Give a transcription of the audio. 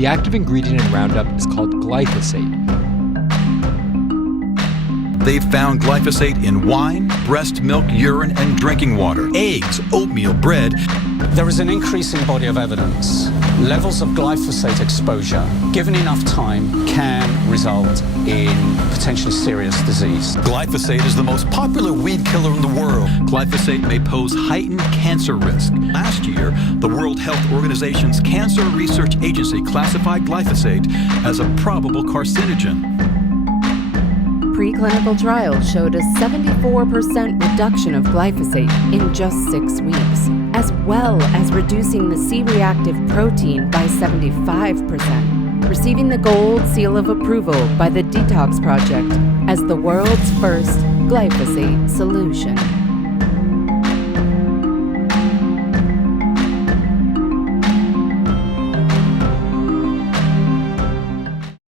The active ingredient in Roundup is called glyphosate. They've found glyphosate in wine, breast milk, urine, and drinking water, eggs, oatmeal, bread. There is an increasing body of evidence. Levels of glyphosate exposure, given enough time, can result in potentially serious disease. Glyphosate is the most popular weed killer in the world. Glyphosate may pose heightened cancer risk. Last year, the World Health Organization's Cancer Research Agency classified glyphosate as a probable carcinogen. Preclinical trials showed a 74% reduction of glyphosate in just 6 weeks, as well as reducing the C-Reactive Protein by 75%, receiving the gold seal of approval by the Detox Project as the world's first glyphosate solution.